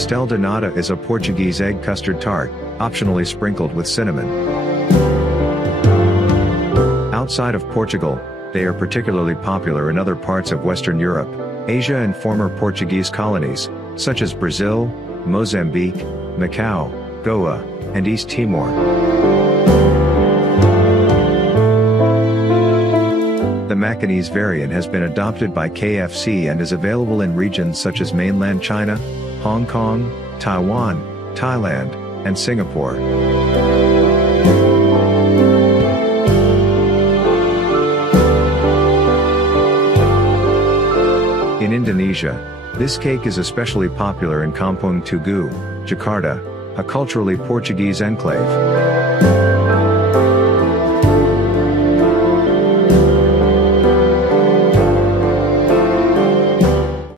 Pastel de nata is a Portuguese egg custard tart, optionally sprinkled with cinnamon. Outside of Portugal, they are particularly popular in other parts of Western Europe, Asia and former Portuguese colonies, such as Brazil, Mozambique, Macau, Goa, and East Timor. The Macanese variant has been adopted by KFC and is available in regions such as mainland China, Hong Kong, Taiwan, Thailand, and Singapore. In Indonesia, this cake is especially popular in Kampung Tugu, Jakarta, a culturally Portuguese enclave.